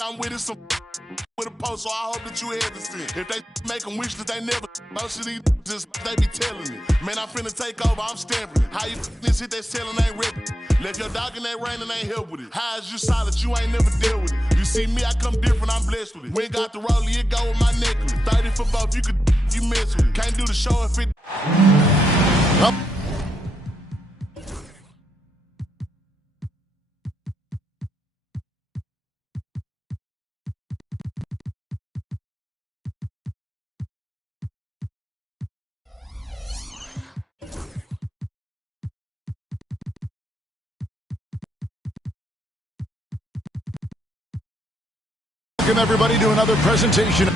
I'm with it, some with a post, so I hope that you had to see. If they make them wish that they never, most of these just they be telling me. Man, I'm finna take over, I'm stamping it. How you this shit they selling ain't ripping. Left your dog in that rain and ain't help with it. How is you solid, you ain't never dealt with it. You see me, I come different, I'm blessed with it. We ain't got the rollie, it go with my necklace. 30 for both, you mess with it. Can't do the show if it. Up. Welcome everybody to another presentation.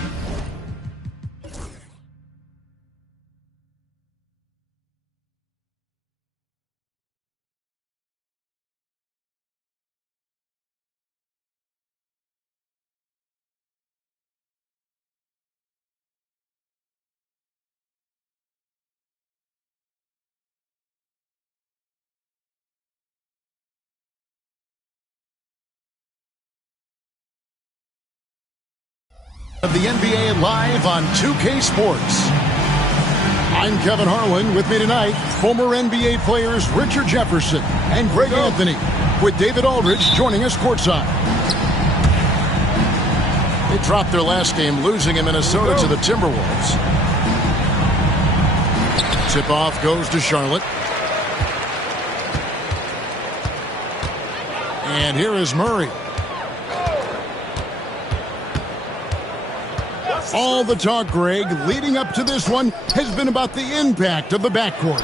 Of the NBA live on 2K Sports. I'm Kevin Harlan. With me tonight, former NBA players Richard Jefferson and Greg Anthony, with David Aldridge joining us courtside. They dropped their last game, losing in Minnesota to the Timberwolves. Tip-off goes to Charlotte. And here is Murray. All the talk, Greg, leading up to this one has been about the impact of the backcourt.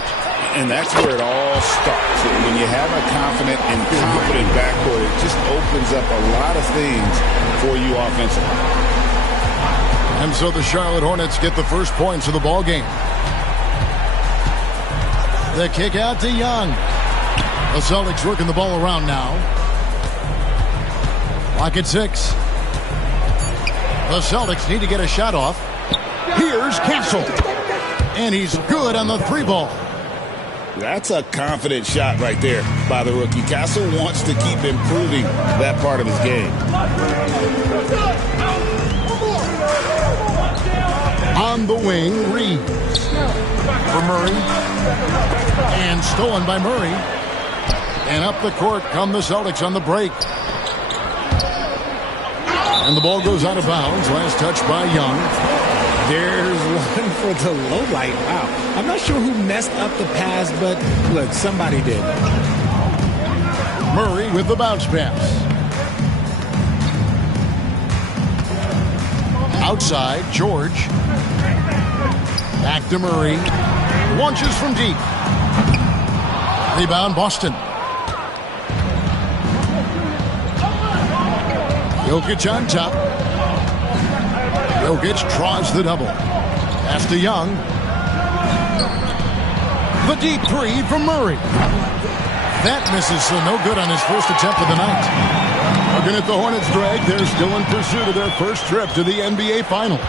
And that's where it all starts. When you have a confident and confident backcourt, it just opens up a lot of things for you offensively. And so the Charlotte Hornets get the first points of the ball game. The kick out to Young. The Celtics working the ball around now. Clock at 6. The Celtics need to get a shot off. Here's Castle. And he's good on the 3-ball. That's a confident shot right there by the rookie. Castle wants to keep improving that part of his game. On the wing, Reeves. For Murray. And stolen by Murray. And up the court come the Celtics on the break. And the ball goes out of bounds. Last touch by Young. There's one for the low light. Wow. I'm not sure who messed up the pass, but look, somebody did. Murray with the bounce pass. Outside, George. Back to Murray. Launches from deep. Rebound, Boston. Jokic on top. Jokic draws the double. Pass to Young. The deep 3 from Murray. That misses, so no good on his first attempt of the night. Looking at the Hornets, Greg, they're still in pursuit of their first trip to the NBA Finals.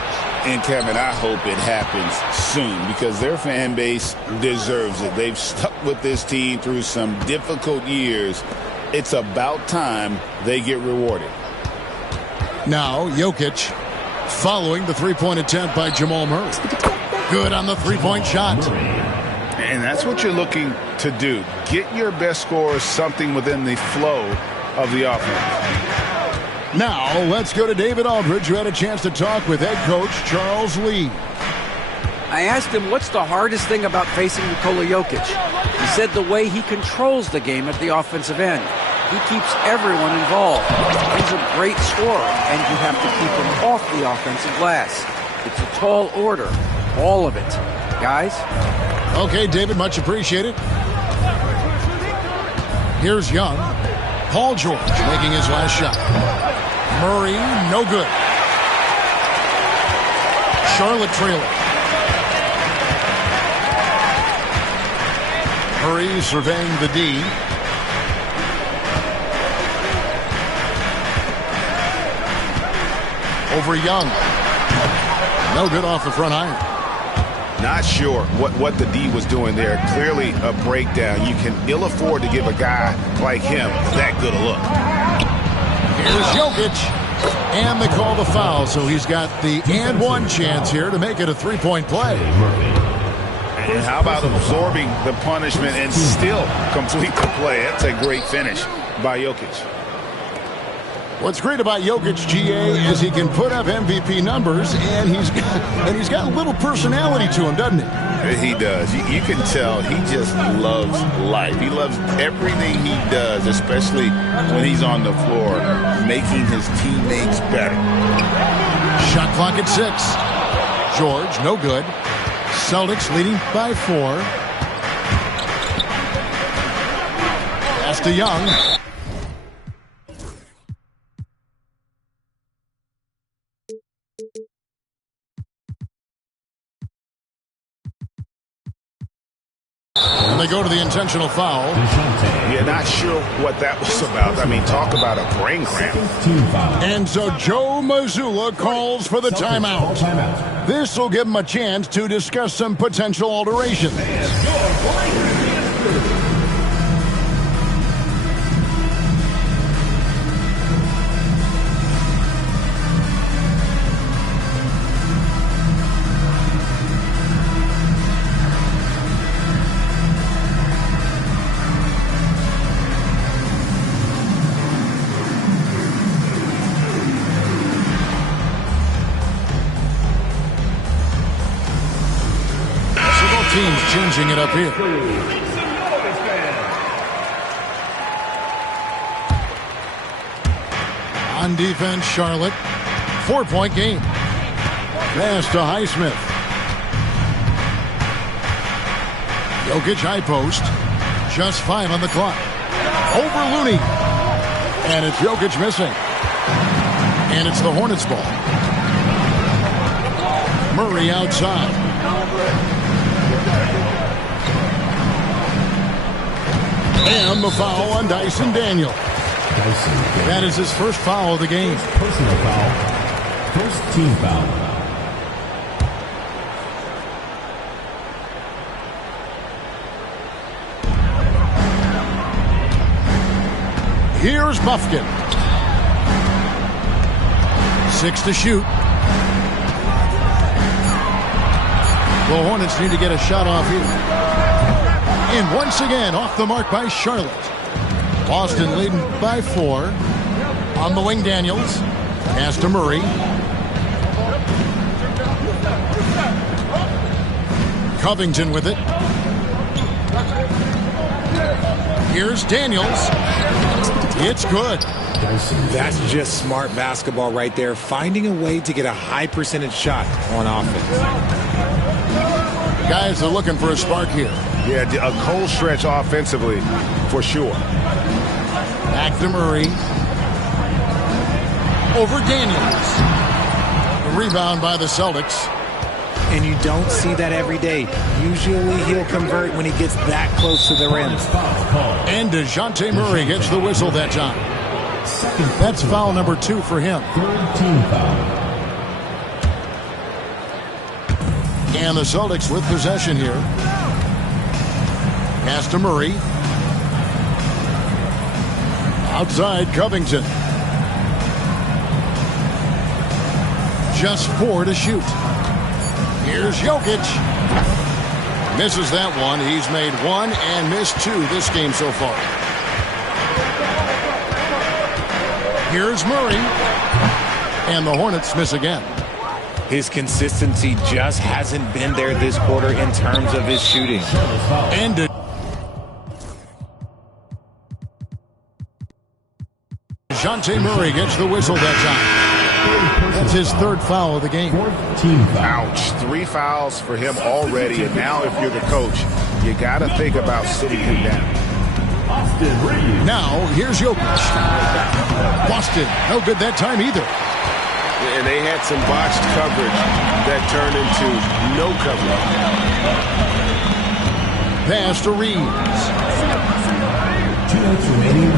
And, Kevin, I hope it happens soon because their fan base deserves it. They've stuck with this team through some difficult years. It's about time they get rewarded. Now, Jokic following the three-point attempt by Jamal Murray. Good on the three-point shot. And that's what you're looking to do. Get your best scorers something within the flow of the offense. Now, let's go to David Aldridge, who had a chance to talk with head coach Charles Lee. I asked him what's the hardest thing about facing Nikola Jokic. He said the way he controls the game at the offensive end. He keeps everyone involved. He's a great scorer, and you have to keep him off the offensive glass. It's a tall order, all of it. Guys? Okay, David, much appreciated. Here's Young. Paul George making his last shot. Murray, no good. Charlotte trailing. Murray surveying the D. Over Young. No good off the front iron. Not sure what the D was doing there. Clearly a breakdown. You can ill afford to give a guy like him that good a look. Here's Jokic. And they call the foul, so he's got the and one chance here to make it a three-point play. And how about absorbing the punishment and still complete the play? That's a great finish by Jokic. What's great about Jokic, GA, is he can put up MVP numbers, and he's got a little personality to him, doesn't he? He does. You can tell he just loves life. He loves everything he does, especially when he's on the floor, making his teammates better. Shot clock at 6. George, no good. Celtics leading by 4. Pass to Young. And they go to the intentional foul. Yeah, not sure what that was about. I mean, talk about a brain cramp. And so Joe Mazzulla calls for the timeout. This will give him a chance to discuss some potential alterations. Teams changing it up here. On defense, Charlotte. 4-point game. Pass to Highsmith. Jokic high post. Just 5 on the clock. Over Looney. And it's Jokic missing. And it's the Hornets ball. Murray outside. And the foul on Dyson Daniel. That is his first foul of the game. Personal foul. First team foul. Here's Buffkin. 6 to shoot. The Hornets need to get a shot off here. And once again, off the mark by Charlotte. Boston leading by 4. On the wing, Daniels. Pass to Murray. Covington with it. Here's Daniels. It's good. That's just smart basketball right there. Finding a way to get a high percentage shot on offense. Guys are looking for a spark here. Yeah, a cold stretch offensively, for sure. Back to Murray. Over Daniels. A rebound by the Celtics. And you don't see that every day. Usually he'll convert when he gets that close to the rim. And DeJounte Murray gets the whistle that time. That's foul number 2 for him. Third team foul. And the Celtics with possession here. Pass to Murray. Outside Covington. Just 4 to shoot. Here's Jokic. Misses that one. He's made 1 and missed 2 this game so far. Here's Murray. And the Hornets miss again. His consistency just hasn't been there this quarter in terms of his shooting. And DeJounte Murray gets the whistle that time. That's his 3rd foul of the game. Ouch. 3 fouls for him already. And now if you're the coach, you got to think about sitting him down. Now, here's Jokic. Boston, no good that time either. And they had some botched coverage that turned into no coverage. Pass to Reeves. 2 minutes remaining.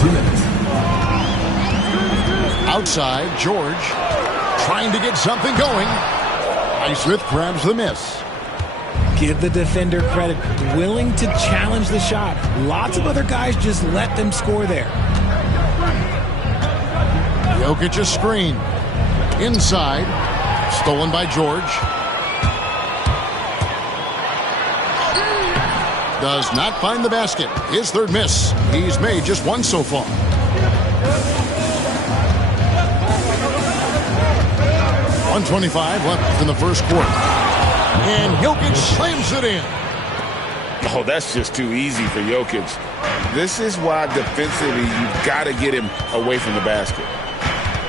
2 minutes. Outside, George trying to get something going. Highsmith grabs the miss. Give the defender credit. Willing to challenge the shot. Lots of other guys just let them score there. Jokic's screen. Inside. Stolen by George. Does not find the basket. His third miss. He's made just one so far. .125 left in the first quarter. And Jokic slams it in. Oh, that's just too easy for Jokic. This is why defensively you've got to get him away from the basket.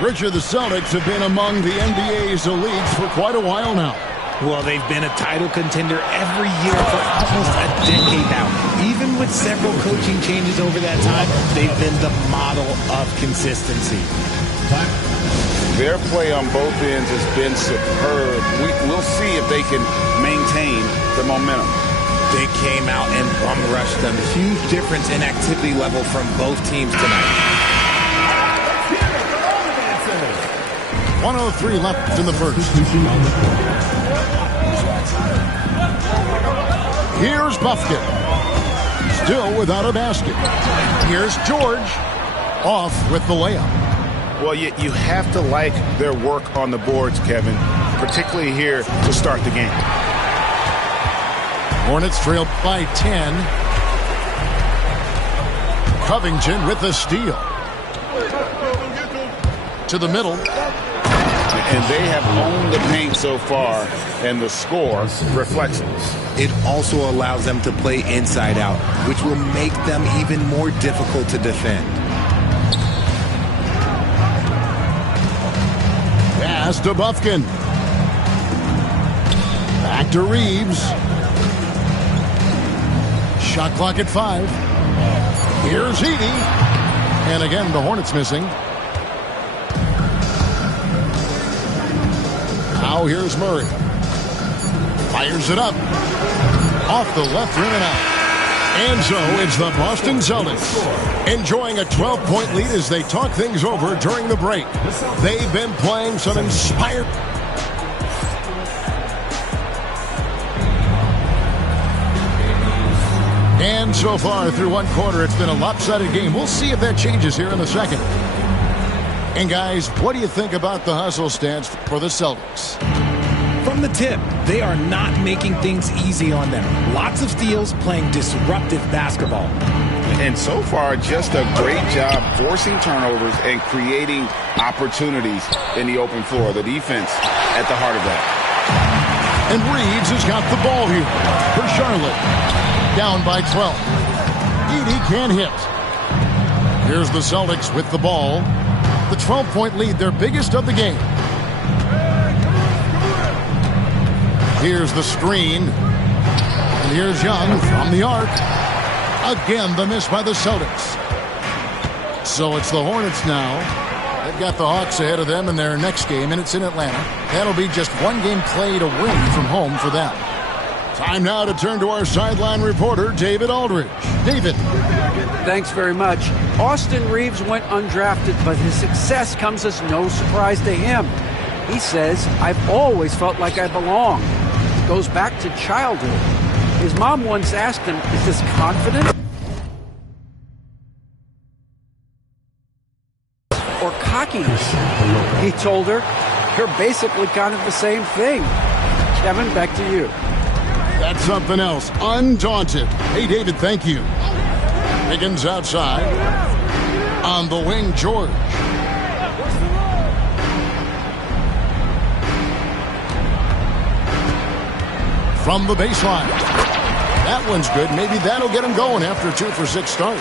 Richard, the Celtics have been among the NBA's elites for quite a while now. Well, they've been a title contender every year for almost a decade now. Even with several coaching changes over that time, they've been the model of consistency. Their play on both ends has been superb. We'll see if they can maintain the momentum. They came out and bum rushed them. Huge difference in activity level from both teams tonight. 1:03 left in the first. Here's Buffkin. Still without a basket. Here's George. Off with the layup. Well, you have to like their work on the boards, Kevin, particularly here to start the game. Hornets trail by 10. Covington with the steal. To the middle. And they have owned the paint so far, and the score reflects it. It also allows them to play inside out, which will make them even more difficult to defend. Pass to Buffkin. Back to Reeves. Shot clock at 5. Here's Edey. And again, the Hornets missing. Now here's Murray. Fires it up. Off the left rim and out. And so it's the Boston Celtics enjoying a 12-point lead as they talk things over during the break. They've been playing some inspired... And so far through one quarter, it's been a lopsided game. We'll see if that changes here in the second. And guys, what do you think about the hustle stance for the Celtics? From the tip, they are not making things easy on them. Lots of steals, playing disruptive basketball. And so far, just a great job forcing turnovers and creating opportunities in the open floor. The defense at the heart of that. And Reeves has got the ball here for Charlotte. Down by 12. Edey can't hit. Here's the Celtics with the ball. The 12-point lead, their biggest of the game. Here's the screen. And here's Young from the arc. Again, the miss by the Celtics. So it's the Hornets now. They've got the Hawks ahead of them in their next game, and it's in Atlanta. That'll be just one game played away from home for them. Time now to turn to our sideline reporter, David Aldridge. David. Thanks very much. Austin Reeves went undrafted, but his success comes as no surprise to him. He says, "I've always felt like I belong." It goes back to childhood. His mom once asked him, "Is this confidence or cockiness?" He told her, "You're basically kind of the same thing." Kevin, back to you. That's something else. Undaunted. Hey, David, thank you. Higgins outside. On the wing, George. From the baseline. That one's good. Maybe that'll get him going after a 2-for-6 start.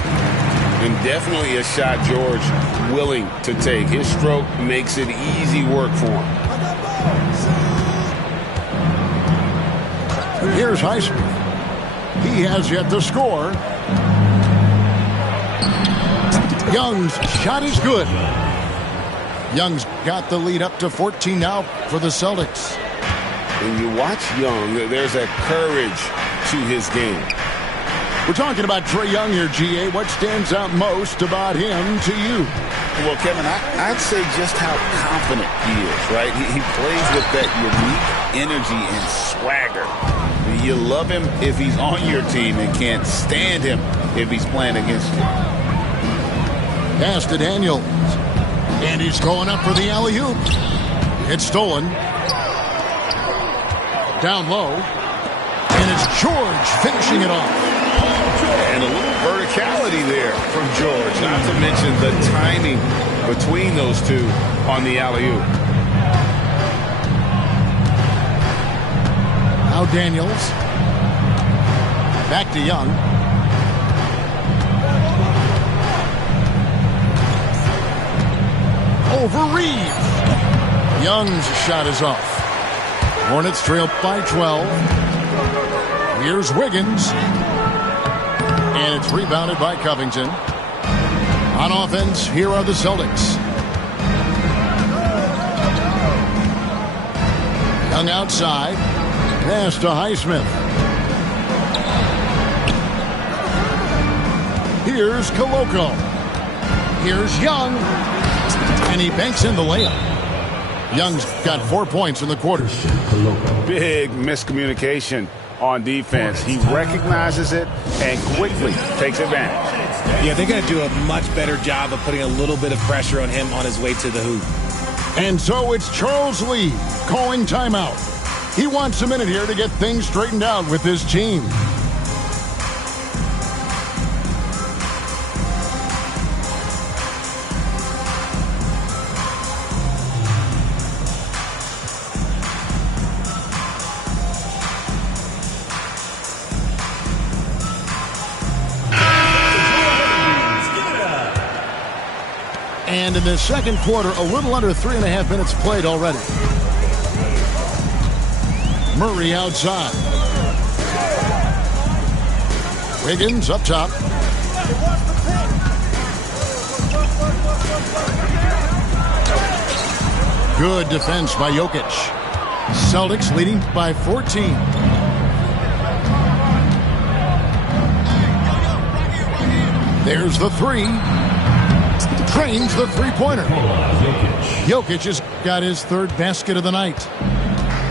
And definitely a shot George willing to take. His stroke makes it easy work for him. Here's Highsmith. He has yet to score. Young's shot is good. Young's got the lead up to 14 now for the Celtics. When you watch Young, there's a courage to his game. We're talking about Trae Young here, GA. What stands out most about him to you? Well, Kevin, I'd say just how confident he is, right? He plays with that unique energy and swagger. You love him if he's on your team and can't stand him if he's playing against you. Pass to Daniels. And he's going up for the alley-oop. It's stolen. Down low. And it's George finishing it off. And a little verticality there from George. Not to mention the timing between those two on the alley-oop. Now Daniels. Back to Young. Over Reeves. Young's shot is off. Hornets trail by 12. Here's Wiggins. And it's rebounded by Covington. On offense, here are the Celtics. Young outside. Pass to Highsmith. Here's Koloko. Here's Young. And he banks in the layup. Young's got 4 points in the quarter. Big miscommunication on defense. He recognizes it and quickly takes advantage. Yeah, they're going to do a much better job of putting a little bit of pressure on him on his way to the hoop. And so it's Charles Lee calling timeout. He wants a minute here to get things straightened out with his team. And in the second quarter, a little under 3.5 minutes played already. Murray outside. Wiggins up top. Good defense by Jokic. Celtics leading by 14. There's the three. Trains the three-pointer. Jokic has got his third basket of the night.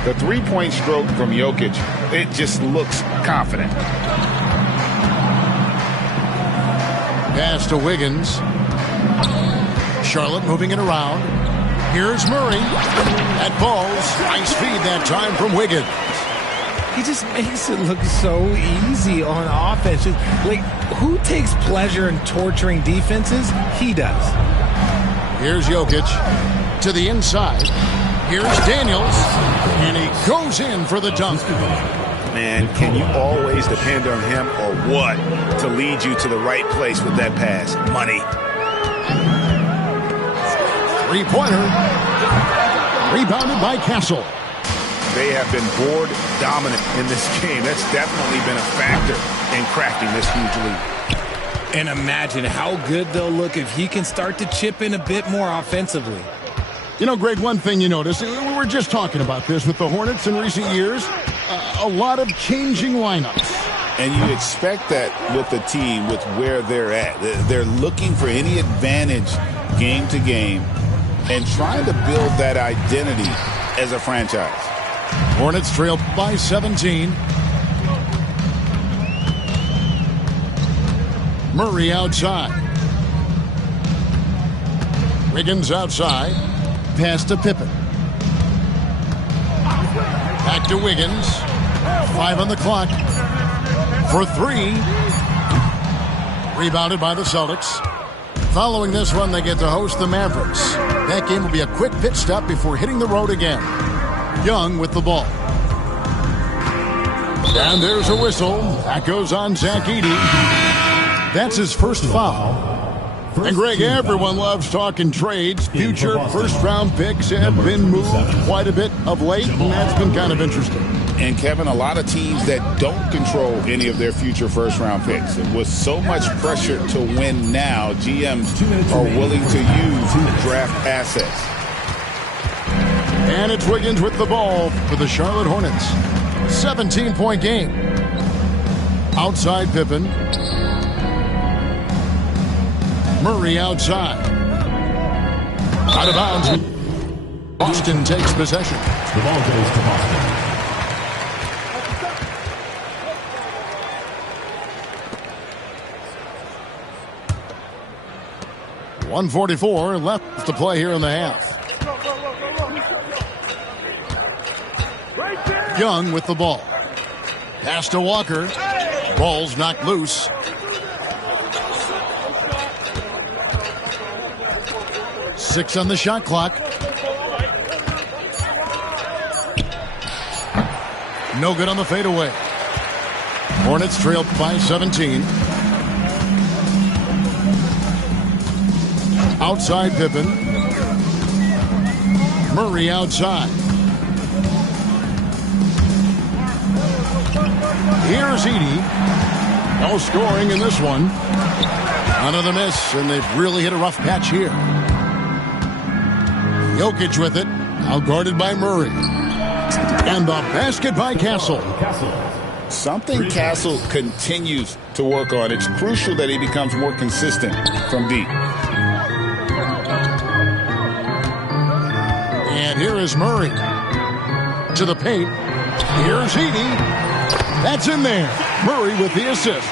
The three-point stroke from Jokic, it just looks confident. Pass to Wiggins. Charlotte moving it around. Here's Murray. That falls. Nice feed that time from Wiggins. He just makes it look so easy on offense. Like, who takes pleasure in torturing defenses? He does. Here's Jokic to the inside. Here's Daniels. And he goes in for the dunk. Man, can you always depend on him or what to lead you to the right place with that pass? Money. Three-pointer. Rebounded by Castle. They have been board dominant in this game. That's definitely been a factor in crafting this huge lead. And imagine how good they'll look if he can start to chip in a bit more offensively. You know, Greg, one thing you notice, we were just talking about this with the Hornets in recent years, a lot of changing lineups. And you expect that with the team, with where they're at. They're looking for any advantage game to game and trying to build that identity as a franchise. Hornets trail by 17. Murray outside. Wiggins outside. Pass to Pippen. Back to Wiggins. 5 on the clock. For 3. Rebounded by the Celtics. Following this one, they get to host the Mavericks. That game will be a quick pit stop before hitting the road again. Young with the ball. And there's a whistle. That goes on Zach Edey. That's his first foul. And Greg, everyone loves talking trades. Future first-round picks have been moved quite a bit of late, and that's been kind of interesting. And, Kevin, a lot of teams that don't control any of their future first-round picks. And with so much pressure to win now, GMs are willing to use draft assets. And it's Wiggins with the ball for the Charlotte Hornets. 17-point game. Outside Pippen. Murray outside. Out of bounds. Boston takes possession. The ball goes to Boston. 1:44 left to play here in the half. Young with the ball. Pass to Walker. Ball's knocked loose. Six on the shot clock. No good on the fadeaway. Hornets trail by 17. Outside Pippen. Murray outside. Here's Edey. No scoring in this one. Another miss, and they've really hit a rough patch here. Jokic with it. Outguarded by Murray. And the basket by Castle. Something Castle continues to work on. It's crucial that he becomes more consistent from deep. And here is Murray. To the paint. Here's Edey. That's in there. Murray with the assist.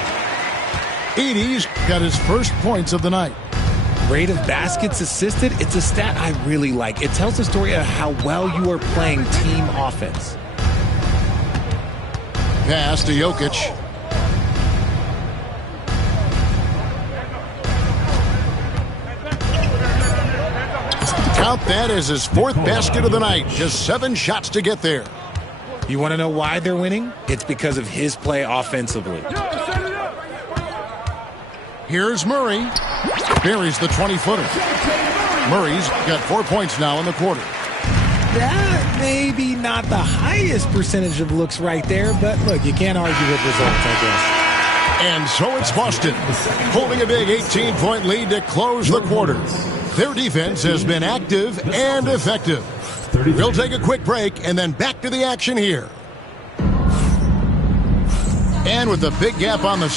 Edey's got his first points of the night. Rate of baskets assisted, it's a stat I really like. It tells the story of how well you are playing team offense. Pass to Jokic. Count that as his fourth basket of the night. Just 7 shots to get there. You want to know why they're winning? It's because of his play offensively. Here's Murray. Buries the 20-footer. Murray's got 4 points now in the quarter. That maybe not the highest percentage of looks right there, but look, you can't argue with results, I guess. And so it's Boston, holding a big 18-point lead to close the quarter. Their defense has been active and effective. We'll take a quick break and then back to the action here. And with a big gap on the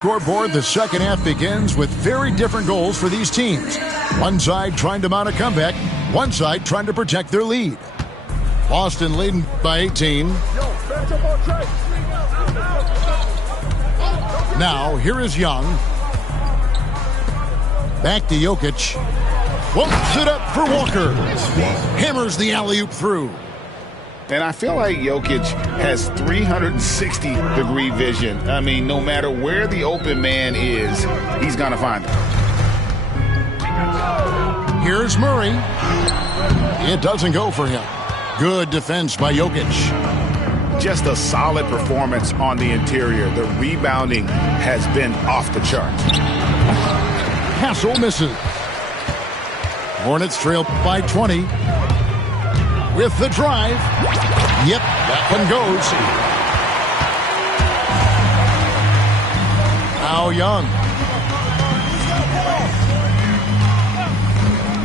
scoreboard, the second half begins with very different goals for these teams. One side trying to mount a comeback, one side trying to protect their lead. Boston leading by 18. Now, here is Young. Back to Jokic. Whoops it up for Walker. Hammers the alley-oop through. And I feel like Jokic has 360-degree vision. I mean, no matter where the open man is, he's going to find him. Here's Murray. It doesn't go for him. Good defense by Jokic. Just a solid performance on the interior. The rebounding has been off the charts. Castle misses. Hornets trail by 20. With the drive. Yep, that one goes. Now Young.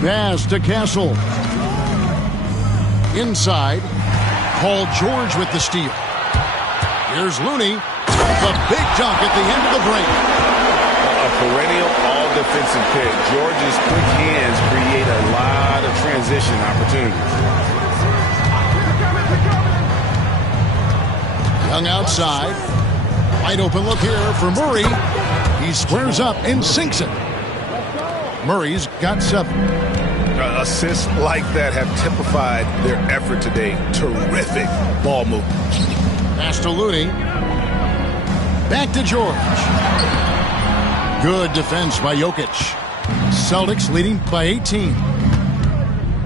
Pass to Castle. Inside. Paul George with the steal. Here's Looney. The big dunk at the end of the break. A perennial all-defensive pick. George's quick hands create a lot of transition opportunities. Young outside. Wide open look here for Murray. He squares up and sinks it. Murray's got 7. Assists like that have typified their effort today. Terrific ball movement. Pass to Looney. Back to George. Good defense by Jokic. Celtics leading by 18.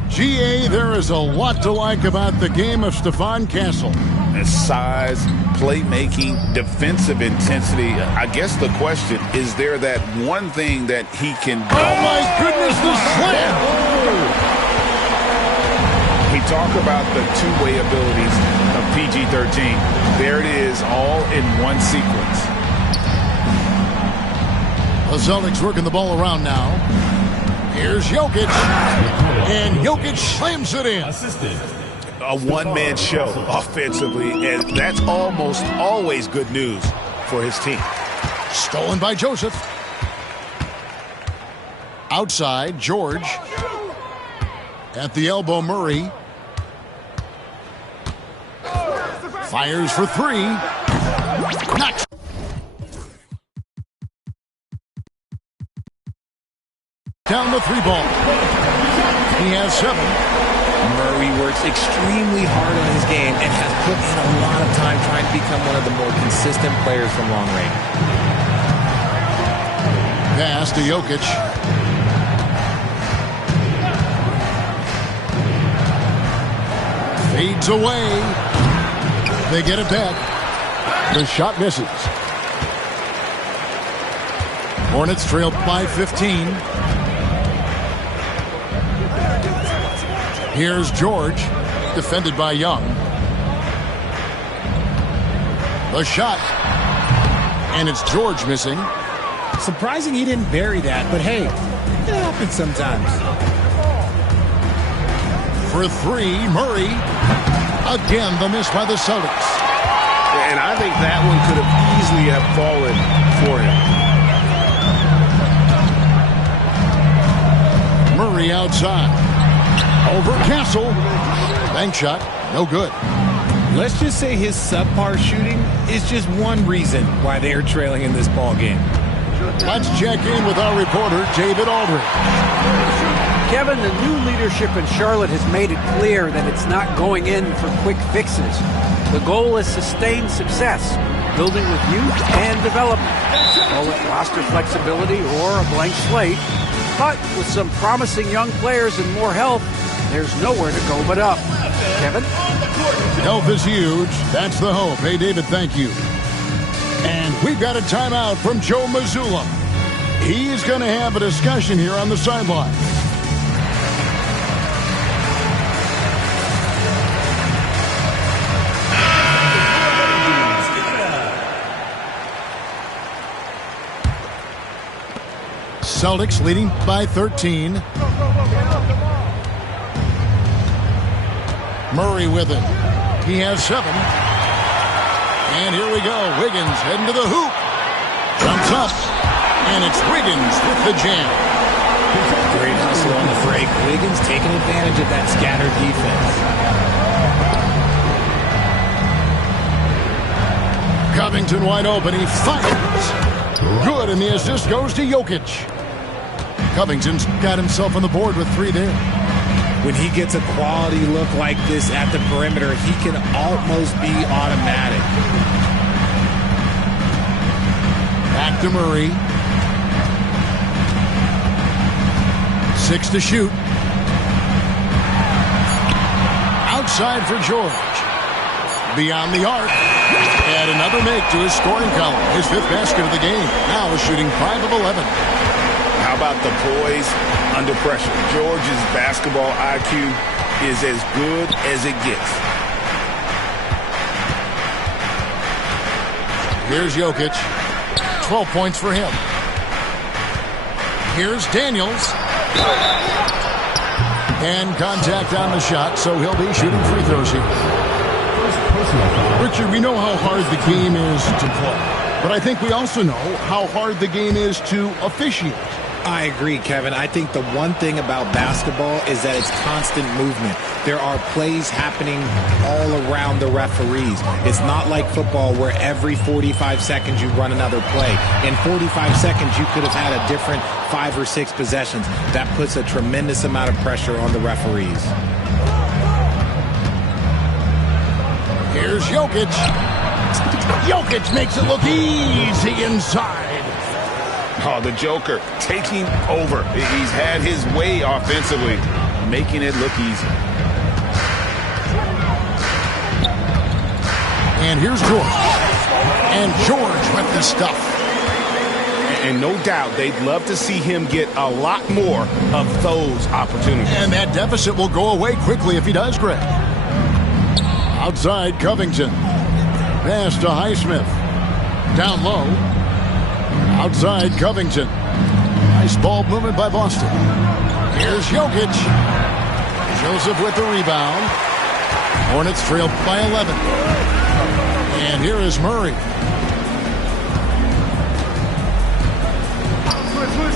GA, there is a lot to like about the game of Stephon Castle. His size, playmaking, defensive intensity. I guess the question, is there that one thing that he can do? Oh my goodness, the slam! We talk about the two-way abilities of PG-13. There it is, all in one sequence. The Celtics working the ball around now. Here's Jokic. And Jokic slams it in. A one-man show offensively, and that's almost always good news for his team. Stolen by Joseph. Outside, George. At the elbow, Murray. Fires for 3. Knocks. Down the 3 ball. He has 7. Murray works extremely hard on his game and has put in a lot of time trying to become one of the more consistent players from long range. Pass to Jokic. Fades away. They get it back. The shot misses. Hornets trail by 15. Here's George, defended by Young. The shot. And it's George missing. Surprising he didn't bury that, but hey, it happens sometimes. For 3, Murray. Again, the miss by the Celtics. And I think that one could have easily have fallen for him. Murray outside. Over Castle. Bank shot. No good. Let's just say his subpar shooting is just one reason why they are trailing in this ball game. Let's check in with our reporter, David Aldridge. Kevin, the new leadership in Charlotte has made it clear that it's not going in for quick fixes. The goal is sustained success, building with youth and development. Call it roster flexibility or a blank slate. But with some promising young players and more health, there's nowhere to go but up. Kevin? Health is huge. That's the hope. Hey, David, thank you. And we've got a timeout from Joe Mazzulla. He's going to have a discussion here on the sideline. Celtics leading by 13. Murray with it. He has 7. And here we go. Wiggins heading to the hoop. Jumps up. And it's Wiggins with the jam. Great hustle on the break. Wiggins taking advantage of that scattered defense. Covington wide open. He fires. Good, and the assist goes to Jokic. Covington's got himself on the board with 3 there. When he gets a quality look like this at the perimeter, he can almost be automatic. Back to Murray. 6 to shoot. Outside for George. Beyond the arc. Add another make to his scoring column. His 5th basket of the game. Now shooting 5 of 11. How about the poise under pressure? George's basketball IQ is as good as it gets. Here's Jokic. 12 points for him. Here's Daniels. And contact on the shot, so he'll be shooting free throws here. Richard, we know how hard the game is to play, but I think we also know how hard the game is to officiate. I agree, Kevin. I think the one thing about basketball is that it's constant movement. There are plays happening all around the referees. It's not like football where every 45 seconds you run another play. In 45 seconds, you could have had a different 5 or 6 possessions. That puts a tremendous amount of pressure on the referees. Here's Jokic. Jokic makes it look easy inside. Oh, the Joker taking over. He's had his way offensively, making it look easy. And here's George. And George with the stuff. And no doubt they'd love to see him get a lot more of those opportunities. And that deficit will go away quickly if he does, Greg. Outside, Covington. Pass to Highsmith. Down low. Outside, Covington. Nice ball movement by Boston. Here's Jokic. Joseph with the rebound. Hornets trail by 11. And here is Murray.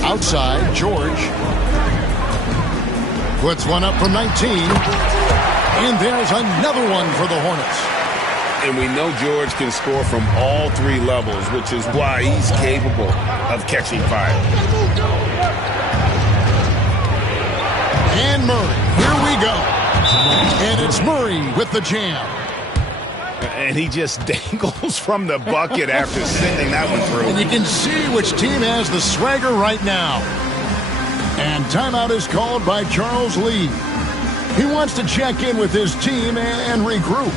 Outside, George. Puts one up from 19. And there's another one for the Hornets. And we know George can score from all three levels, which is why he's capable of catching fire. And Murray, here we go. And it's Murray with the jam. And he just dangles from the bucket after sending that one through. And you can see which team has the swagger right now. And timeout is called by Charles Lee. He wants to check in with his team and regroup.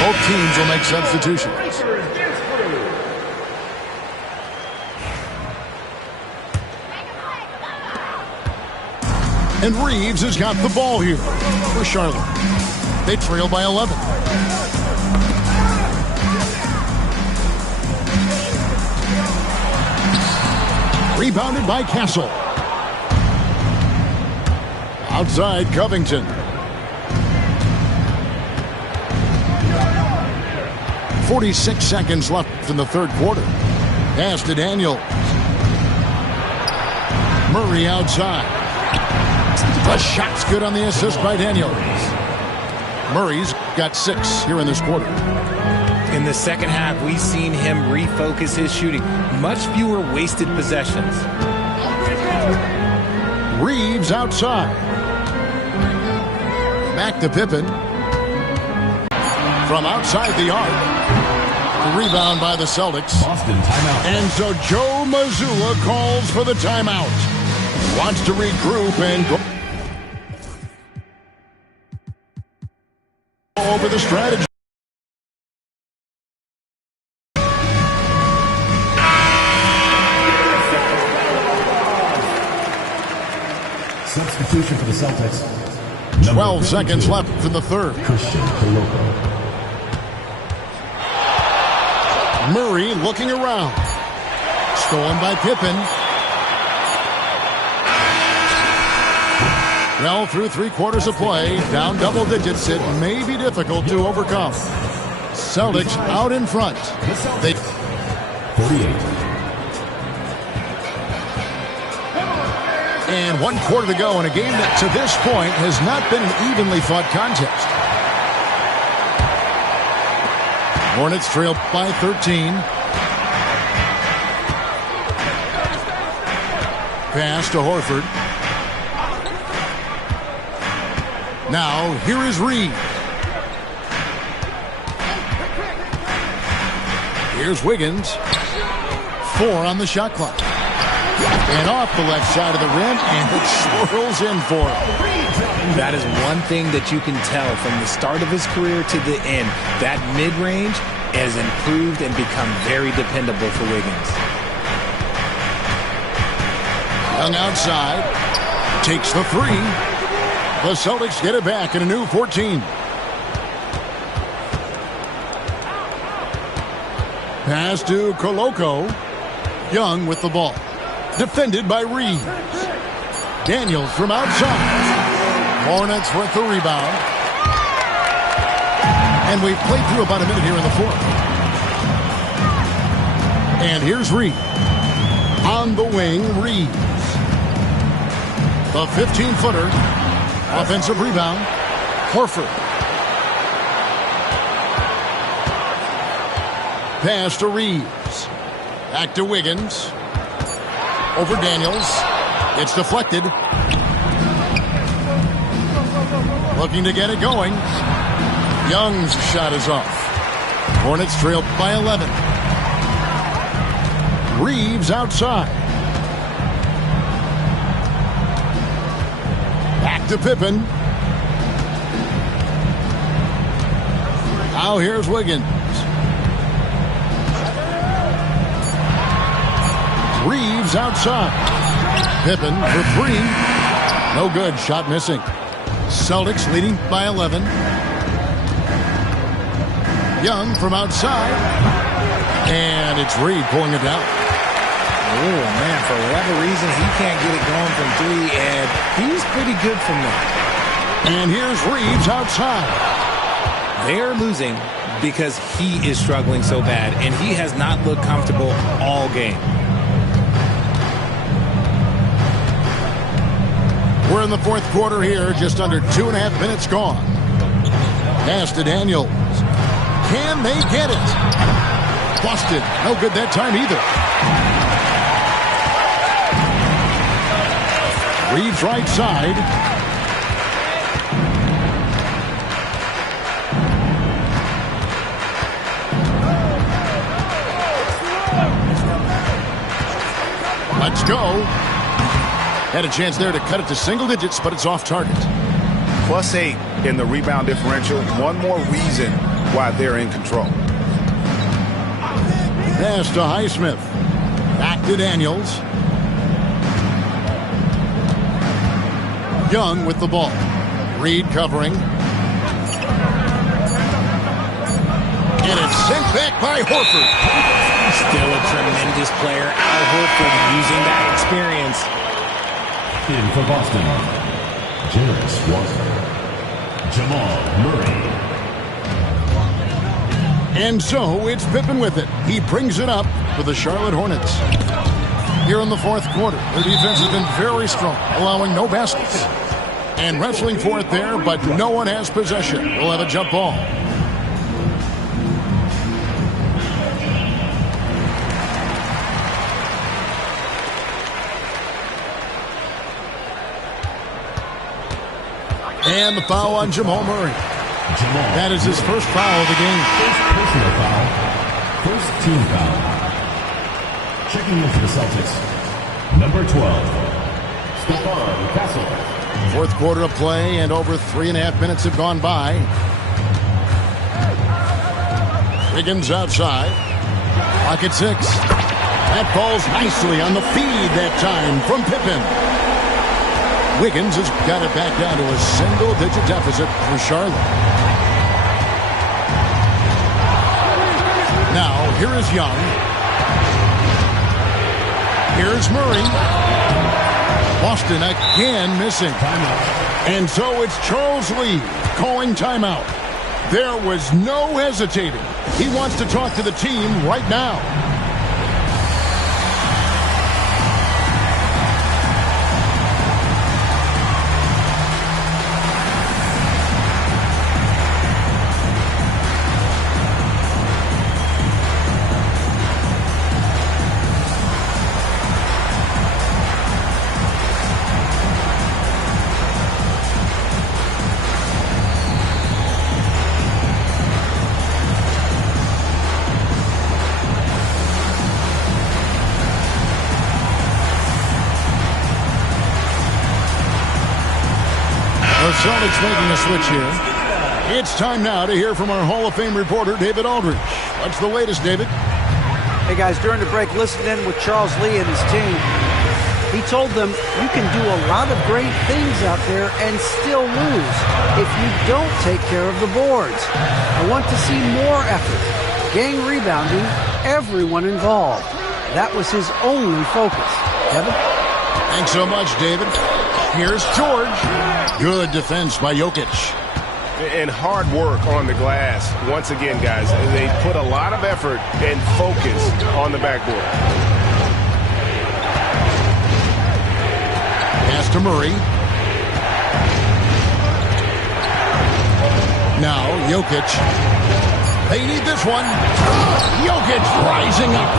Both teams will make substitutions. And Reeves has got the ball here for Charlotte. They trail by 11. Rebounded by Castle. Outside Covington. 46 seconds left in the third quarter. Pass to Daniels. Murray outside. The shot's good on the assist by Daniels. Murray's got 6 here in this quarter. In the second half, we've seen him refocus his shooting. Much fewer wasted possessions. Reeves outside. Back to Pippen. From outside the arc. The rebound by the Celtics. Boston timeout. And so Joe Mazzulla calls for the timeout. Wants to regroup and go over the strategy. Substitution for the Celtics. 12 seconds left in the third. Christian Koloko. Murray looking around. Stolen by Pippen. Well, through 3 quarters of play, down double digits, it may be difficult to overcome. Celtics out in front. They 48. And 1 quarter to go in a game that to this point has not been an evenly fought contest. Hornets trail by 13. Pass to Horford. Now, here is Reed. Here's Wiggins. 4 on the shot clock. And off the left side of the rim, and it swirls in for him. That is one thing that you can tell from the start of his career to the end. That mid-range has improved and become very dependable for Wiggins. Young outside. Takes the 3. The Celtics get it back in a new 14. Pass to Koloko. Young with the ball. Defended by Reeves. Daniels from outside. Hornets with the rebound. And we've played through about a minute here in the fourth. And here's Reed. On the wing, Reeves. The 15-footer. Offensive rebound. Horford. Pass to Reeves. Back to Wiggins. Over Daniels. It's deflected. Looking to get it going. Young's shot is off. Hornets trail by 11. Reeves outside. Back to Pippen. Now here's Wiggins. Reeves outside. Pippen for 3. No good. Shot missing. Celtics leading by 11. Young from outside. And it's Reed pulling it down. Oh, man, for whatever reason, he can't get it going from 3, and he's pretty good from that. And here's Reeves outside. They're losing because he is struggling so bad, and he has not looked comfortable all game. We're in the fourth quarter here, just under 2.5 minutes gone. Pass to Daniels. Can they get it? Busted. No good that time either. Reeves right side. Let's go. Had a chance there to cut it to single digits, but it's off target. +8 in the rebound differential. One more reason why they're in control. Pass to Highsmith. Back to Daniels. Young with the ball. Reed covering. And it's sent back by Horford. Still a tremendous player. Al Horford using that experience. In for Boston, Jarris Walker, Jamal Murray. And so it's Pippen with it. He brings it up for the Charlotte Hornets. Here in the fourth quarter, their defense has been very strong, allowing no baskets. And wrestling for it there, but no one has possession. We'll have a jump ball. And the foul on Jamal Murray. That is his first foul of the game. Personal foul. First team foul. Checking into the Celtics. Number 12, Stephon Castle. Fourth quarter of play, and over 3.5 minutes have gone by. Wiggins outside. Clock at 6. That falls nicely on the feed that time from Pippen. Wiggins has got it back down to a single-digit deficit for Charlotte. Now, here is Young. Here's Murray. Boston again missing. Timeout. And so it's Charles Lee calling timeout. There was no hesitating. He wants to talk to the team right now. Celtics making a switch here. It's time now to hear from our Hall of Fame reporter, David Aldridge. What's the latest, David? Hey, guys, during the break, listening in with Charles Lee and his team, he told them you can do a lot of great things out there and still lose if you don't take care of the boards. I want to see more effort, gang rebounding, everyone involved. That was his only focus. Kevin? Thanks so much, David. Here's George. Good defense by Jokic. And hard work on the glass. Once again, guys, they put a lot of effort and focus on the backboard. Pass to Murray. Now, Jokic. They need this one. Jokic rising up.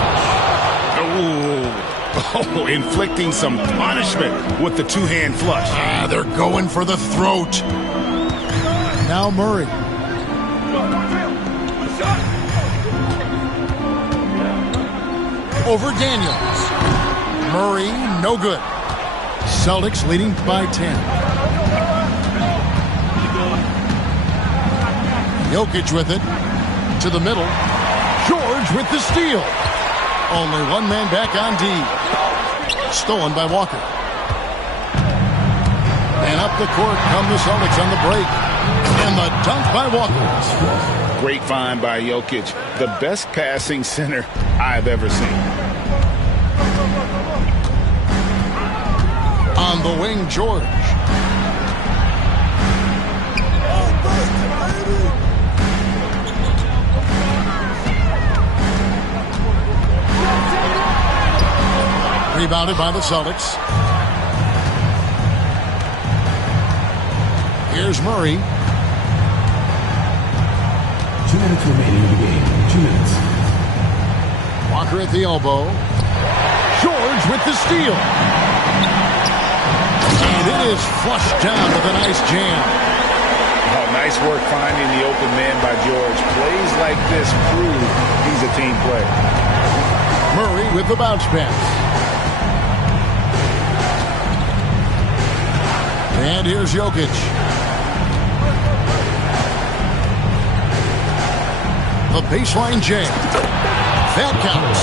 Ooh. Oh, inflicting some punishment with the two-hand flush. They're going for the throat. Now Murray. Over Daniels. Murray, no good. Celtics leading by 10. Jokic with it. To the middle. George with the steal. Only one man back on D. Stolen by Walker. And up the court come the Celtics on the break. And the dunk by Walker. Great find by Jokic. The best passing center I've ever seen. On the wing, George. Rebounded by the Celtics. Here's Murray. 2 minutes remaining in the game. 2 minutes. Walker at the elbow. George with the steal. And it is flushed down with a nice jam. Oh, nice work finding the open man by George. Plays like this prove he's a team player. Murray with the bounce pass. And here's Jokic. The baseline jam. That counts.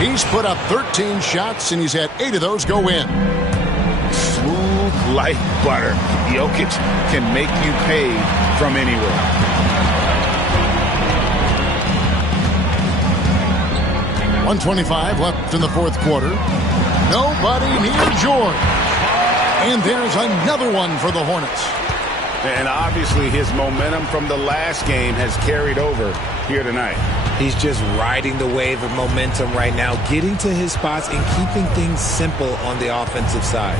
He's put up 13 shots, and he's had 8 of those go in. Smooth like butter. Jokic can make you pay from anywhere. .125 left in the fourth quarter. Nobody near George. And there's another one for the Hornets. And obviously his momentum from the last game has carried over here tonight. He's just riding the wave of momentum right now, getting to his spots and keeping things simple on the offensive side.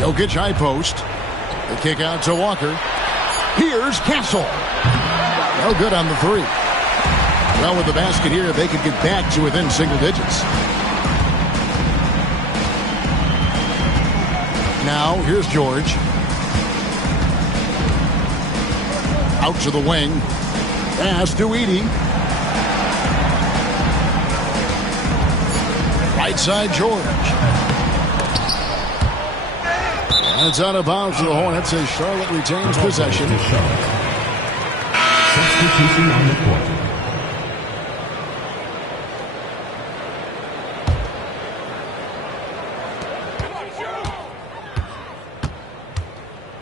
Jokic high post. The kick out to Walker. Here's Castle. No good on the three. Well, with the basket here, they could get back to within single digits. Now, here's George. Out to the wing. Pass to Edey. Right side, George. And it's out of bounds to the Hornets as Charlotte retains possession. Substitution on the court.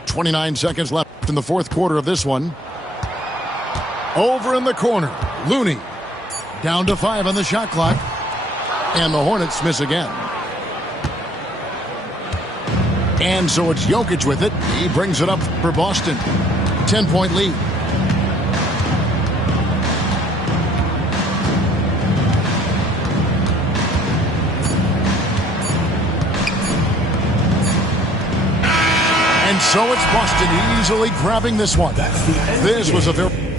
29 seconds left in the fourth quarter of this one. Over in the corner, Looney. Down to 5 on the shot clock. And the Hornets miss again. And so it's Jokic with it. He brings it up for Boston. 10-point lead. And so it's Boston easily grabbing this one. This was a very...